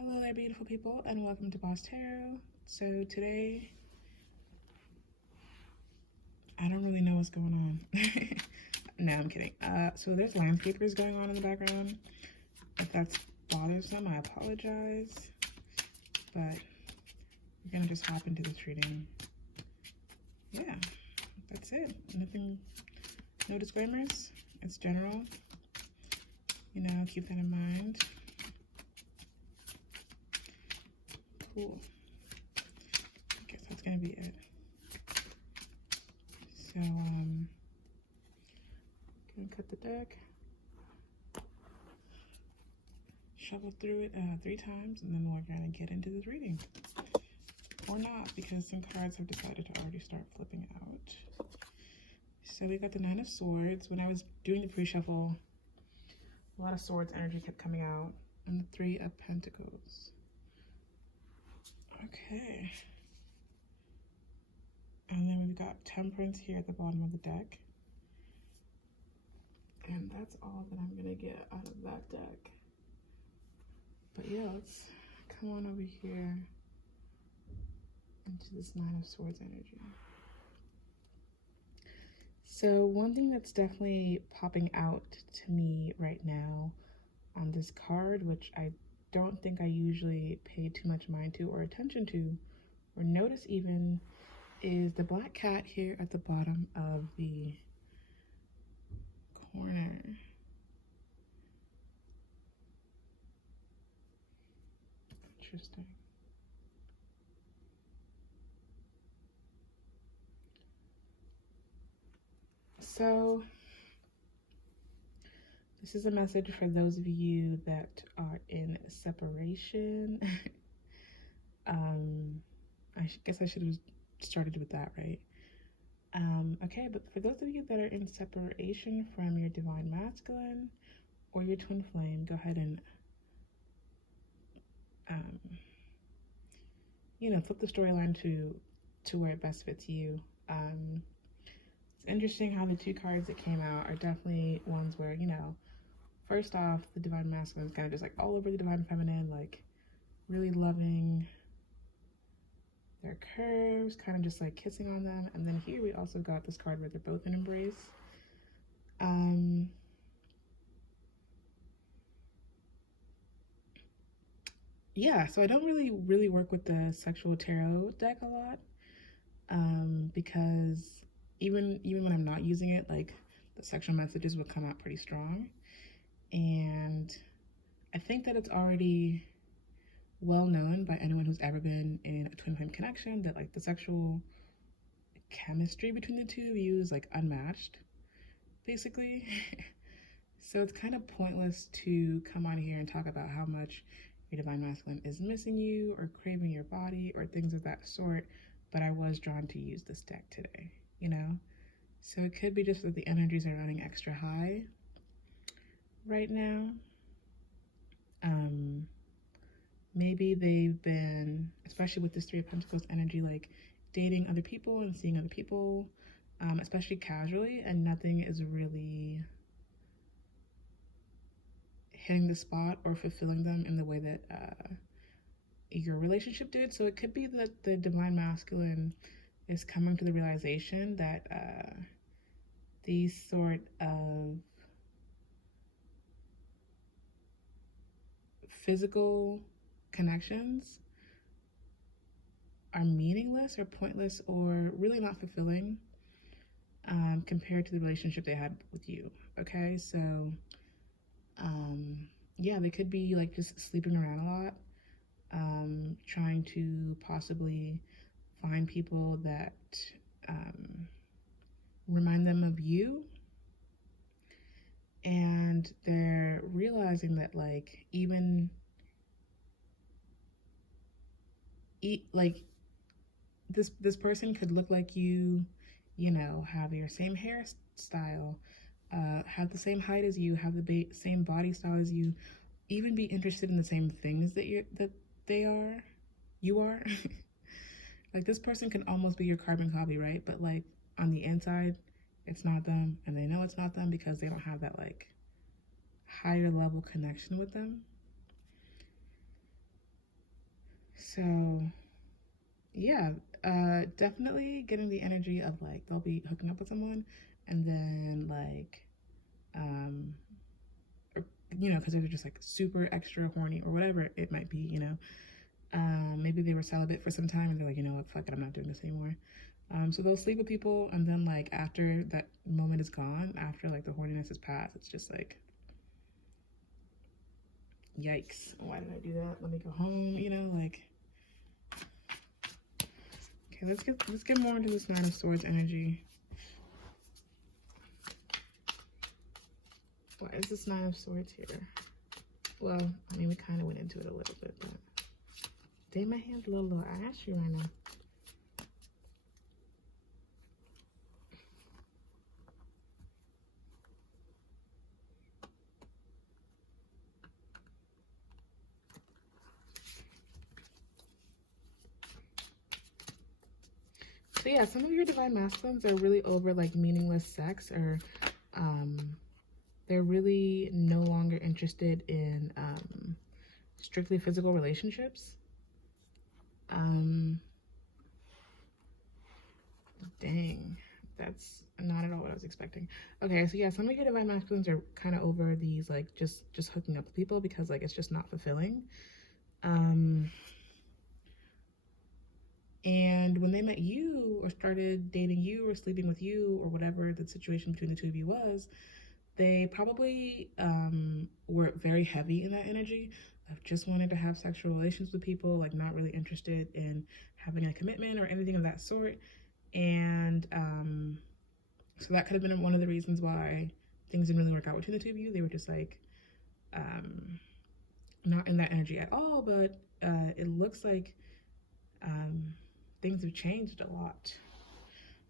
Hello there, beautiful people, and welcome to Boss Tarot. So today, I don't really know what's going on. No, I'm kidding. So there's landscapers going on in the background. If that's bothersome, I apologize. But we're gonna just hop into this reading. Yeah, that's it. Nothing, no disclaimers. It's general. You know, keep that in mind. Cool. I guess that's gonna be it. So, gonna cut the deck, shuffle through it 3 times, and then we're gonna get into this reading. Or not, because some cards have decided to already start flipping out. So we got the Nine of Swords. When I was doing the pre-shuffle, a lot of Swords energy kept coming out, and the Three of Pentacles. Okay. And then we've got Temperance here at the bottom of the deck. And that's all that I'm gonna get out of that deck. But yeah, let's come on over here into this Nine of Swords energy. So one thing that's definitely popping out to me right now on this card, which I don't think I usually pay too much mind to or attention to or notice even, is the black cat here at the bottom of the corner. Interesting. So this is a message for those of you that are in separation. I guess I should have started with that, right? Okay, but for those of you that are in separation from your divine masculine or your twin flame, go ahead and flip the storyline to where it best fits you. It's interesting how the 2 cards that came out are definitely ones where, first off, the divine masculine is kind of just like all over the divine feminine, like really loving their curves, kind of just like kissing on them. And then here we also got this card where they're both in embrace. Yeah, so I don't really work with the sexual tarot deck a lot, because even when I'm not using it, like the sexual messages will come out pretty strong. And I think that it's already well known by anyone who's ever been in a twin flame connection that like the sexual chemistry between the 2 of you is like unmatched, basically. So it's kind of pointless to come on here and talk about how much your divine masculine is missing you or craving your body or things of that sort, but I was drawn to use this deck today, So it could be just that the energies are running extra high right now. Maybe they've been, especially with this Three of Pentacles energy, like dating other people and seeing other people, especially casually, and nothing is really hitting the spot or fulfilling them in the way that your relationship did. So it could be that the divine masculine is coming to the realization that these sort of physical connections are meaningless or pointless or really not fulfilling compared to the relationship they had with you. Okay, so yeah, they could be like just sleeping around a lot, trying to possibly find people that remind them of you, and they're realizing that like like this person could look like you, have your same hairstyle, have the same height as you, have the same body style as you, even be interested in the same things that you are. Like this person can almost be your carbon copy, right? But like on the inside, it's not them, and they know it's not them because they don't have that like higher level connection with them. So yeah, definitely getting the energy of like they'll be hooking up with someone and then like or, you know, because they're just like super extra horny or whatever it might be, you know. Maybe they were celibate for some time and they're like, you know what, fuck it, I'm not doing this anymore. So they'll sleep with people, and then like after that moment is gone, after like the horniness is past, it's just like, yikes, why did I do that? Let me go home, you know, like. Okay, let's get more into this Nine of Swords energy. Why is this Nine of Swords here? Well, I mean, we kind of went into it a little bit, but damn, my hand's a little ashy right now. So yeah, some of your divine masculines are really over like meaningless sex, or they're really no longer interested in strictly physical relationships. Dang, that's not at all what I was expecting. Okay, so yeah, some of your divine masculines are kind of over these like just hooking up with people because like it's just not fulfilling. And when they met you or started dating you or sleeping with you or whatever the situation between the two of you was, they probably were very heavy in that energy of just wanted to have sexual relations with people, like not really interested in having a commitment or anything of that sort. And so that could have been one of the reasons why things didn't really work out between the two of you. They were just like not in that energy at all. But it looks like things have changed a lot.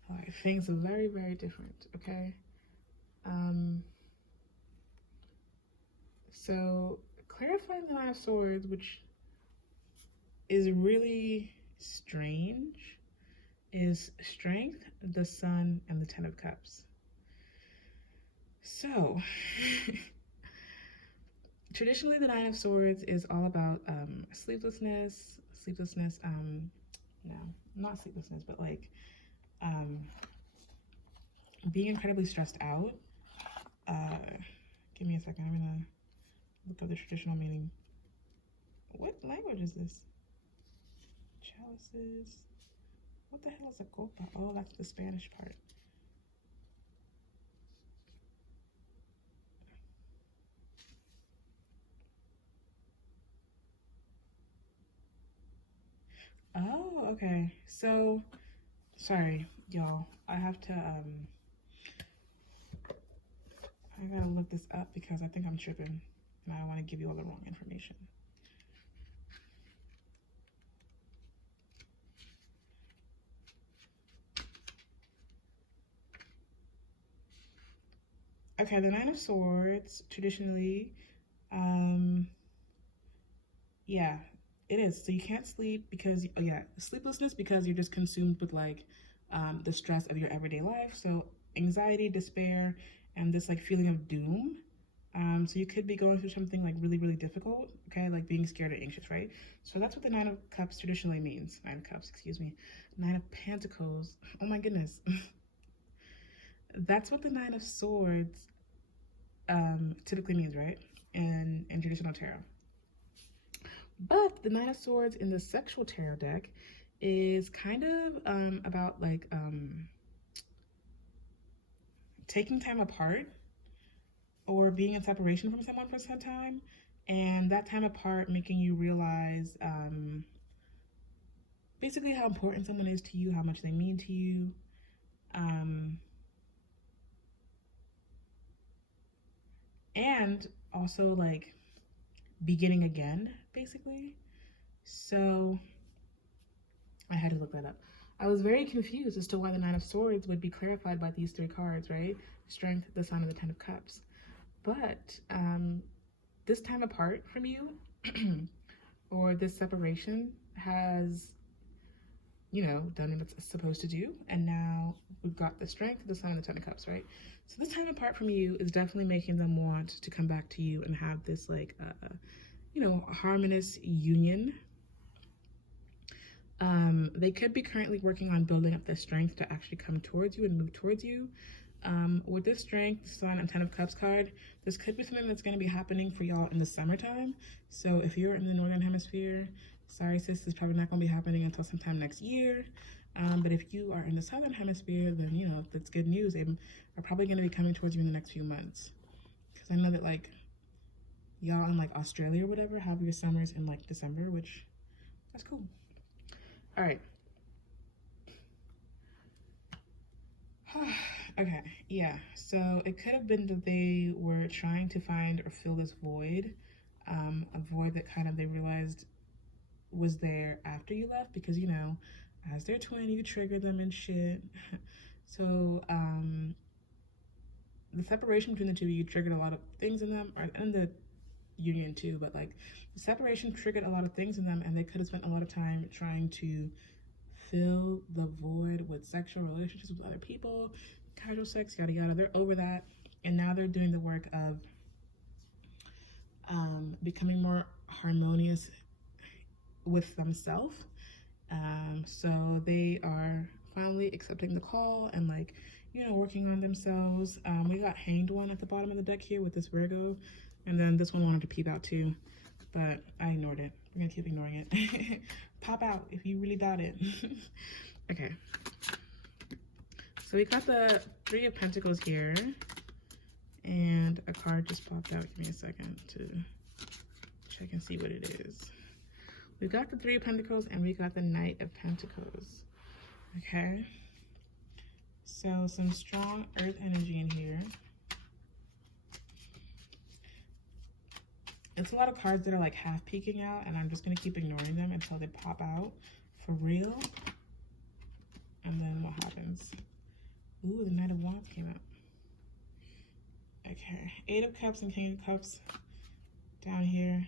Like things are very, very different. Okay. So clarifying the Nine of Swords, which is really strange, is Strength, the Sun, and the Ten of Cups. So traditionally the Nine of Swords is all about sleeplessness, no, not sleeplessness, but like being incredibly stressed out. Give me a second, I'm gonna look up the traditional meaning. What language is this? Chalices. What the hell is a copa? Oh, that's the Spanish part. Oh, okay. So, sorry, y'all. I have to, I gotta look this up because I think I'm tripping and I don't want to give you all the wrong information. Okay, the Nine of Swords, traditionally, yeah, it is. So you can't sleep because, oh yeah, sleeplessness because you're just consumed with like the stress of your everyday life. So anxiety, despair, and this like feeling of doom. So you could be going through something like really, really difficult, okay, like being scared or anxious, right? So that's what the Nine of Cups traditionally means. Nine of Cups, excuse me. Nine of Pentacles. Oh my goodness. That's what the Nine of Swords typically means, right? In traditional tarot. But the Nine of Swords in the sexual tarot deck is kind of about like taking time apart or being in separation from someone for some time, and that time apart making you realize basically how important someone is to you, how much they mean to you. And also like beginning again, basically. So I had to look that up. I was very confused as to why the Nine of Swords would be clarified by these three cards, right? Strength, the Sun, and the Ten of Cups. But this time apart from you, or this separation has, you know, done what it's supposed to do. And now we've got the Strength, the Sun, and the Ten of Cups, right? So this time apart from you is definitely making them want to come back to you and have this like, you know, harmonious union. They could be currently working on building up the strength to actually come towards you and move towards you. With this strength, Sun and Ten of Cups card, this could be something that's going to be happening for y'all in the summertime. So if you're in the Northern Hemisphere, sorry sis, it's probably not going to be happening until sometime next year. But if you are in the Southern Hemisphere, then, you know, that's good news. They are probably going to be coming towards you in the next few months. Because I know that, like, y'all in, like, Australia or whatever have your summers in, like, December, which, that's cool. All right. Okay, yeah. So it could have been that they were trying to find or fill this void, a void that kind of they realized was there after you left because, you know, as their twin, you triggered them and shit. So the separation between the two of you triggered a lot of things in them, and the union too, but like the separation triggered a lot of things in them, and they could have spent a lot of time trying to fill the void with sexual relationships with other people, casual sex, yada yada. They're over that, and now they're doing the work of becoming more harmonious with themselves. So they are finally accepting the call and, like, you know, working on themselves. We got Hanged One at the bottom of the deck here with this Virgo, and then this one wanted to peep out too, but I ignored it. I'm gonna keep ignoring it. Pop out if you really doubt it. Okay. So we got the Three of Pentacles here, and a card just popped out. Give me a second to check and see what it is. We got the Three of Pentacles and we got the Knight of Pentacles. Okay. So some strong earth energy in here. It's a lot of cards that are like half peeking out, and I'm just going to keep ignoring them until they pop out for real. And then what happens? Ooh, the Knight of Wands came up. Okay. Eight of Cups and King of Cups down here.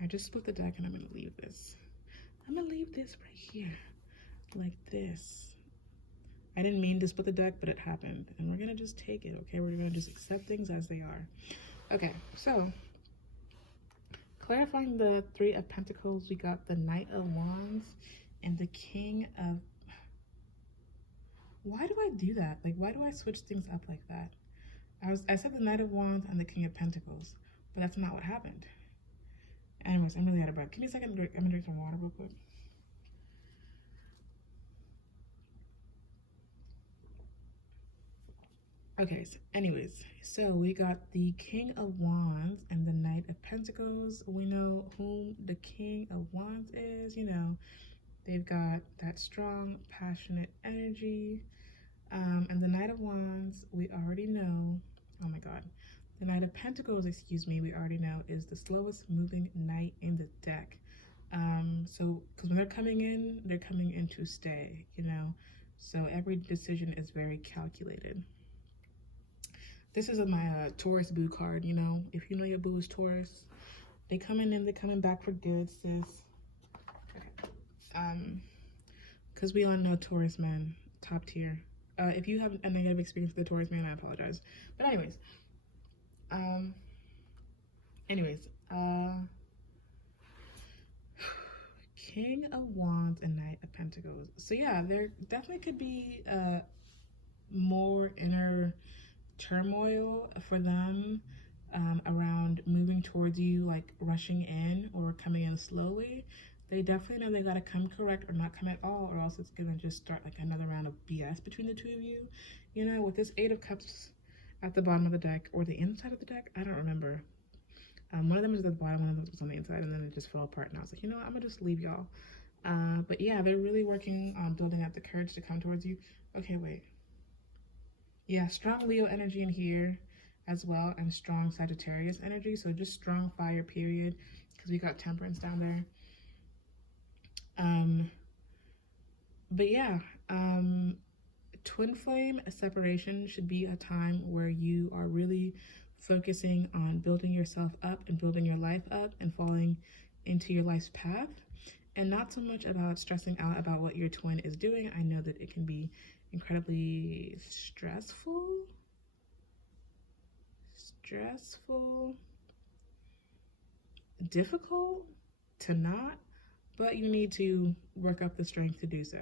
I just split the deck and I'm going to leave this. I'm going to leave this right here. Like this. I didn't mean to split the deck, but it happened. And we're going to just take it, okay? We're going to just accept things as they are. Okay, so clarifying the Three of Pentacles, we got the Knight of Wands and the King of... Why do I do that? Like, why do I switch things up like that? I said the Knight of Wands and the King of Pentacles, but that's not what happened. Anyways, I'm really out of breath. Give me a second. I'm gonna drink some water real quick. Okay, so anyways, so we got the King of Wands and the Knight of Pentacles. We know whom the King of Wands is. You know, they've got that strong, passionate energy. And the Knight of Wands, we already know, oh my God, the Knight of Pentacles, excuse me, we already know is the slowest moving knight in the deck. So, because when they're coming in to stay, you know, so every decision is very calculated. This is my Taurus boo card, you know, if you know your boo is Taurus, they coming in, they're coming back for good, sis. Okay. Because we all know Taurus men, top tier. If you have a negative experience with the Taurus man, I apologize. But anyways, King of Wands and Knight of Pentacles. So yeah, there definitely could be more inner turmoil for them around moving towards you, like rushing in or coming in slowly. They definitely know they gotta come correct or not come at all, or else it's gonna just start like another round of BS between the two of you. You know, with this Eight of Cups at the bottom of the deck, or the inside of the deck, I don't remember. One of them was at the bottom, one of them was on the inside, and then it just fell apart. And I was like, you know what, I'm gonna just leave y'all. But yeah, they're really working on building up the courage to come towards you. Okay, wait. Yeah, strong Leo energy in here as well, and strong Sagittarius energy. So just strong fire, period, because we got Temperance down there. But yeah, twin flame separation should be a time where you are really focusing on building yourself up and building your life up and falling into your life's path, and not so much about stressing out about what your twin is doing. I know that it can be incredibly stressful, difficult. to not, but you need to work up the strength to do so.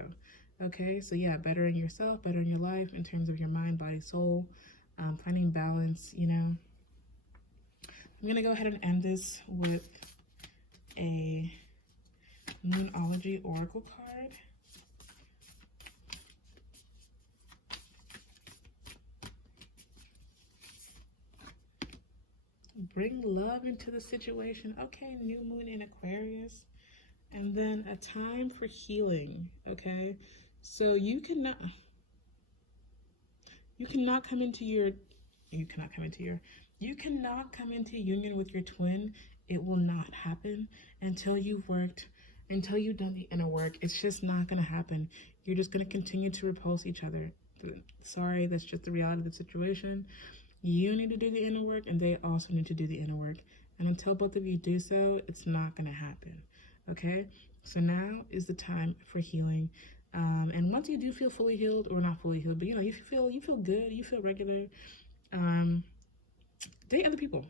Okay, so yeah, bettering yourself, bettering your life in terms of your mind, body, soul, finding balance, you know. I'm gonna go ahead and end this with a Moonology Oracle card. Bring love into the situation. Okay, new moon in Aquarius. And then a time for healing, okay? So you cannot come into union with your twin. It will not happen until you've done the inner work. It's just not gonna happen. You're just gonna continue to repulse each other. Sorry, that's just the reality of the situation. You need to do the inner work, and they also need to do the inner work. And until both of you do so, it's not gonna happen. Okay, so now is the time for healing. And once you do feel fully healed, or not fully healed, but you feel good, you feel regular, date other people.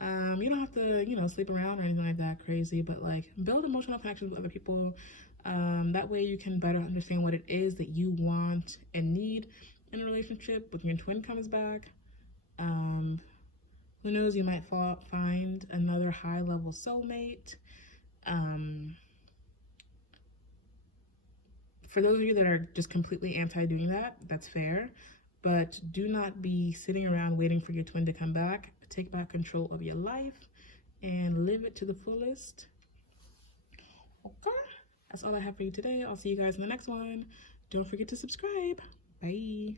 You don't have to, sleep around or anything like that crazy, but like build emotional connections with other people. That way you can better understand what it is that you want and need in a relationship. When your twin comes back, who knows, you might find another high-level soulmate. For those of you that are just completely anti doing that, that's fair, but do not be sitting around waiting for your twin to come back. Take back control of your life and live it to the fullest. Okay, that's all I have for you today. I'll see you guys in the next one. Don't forget to subscribe. Bye.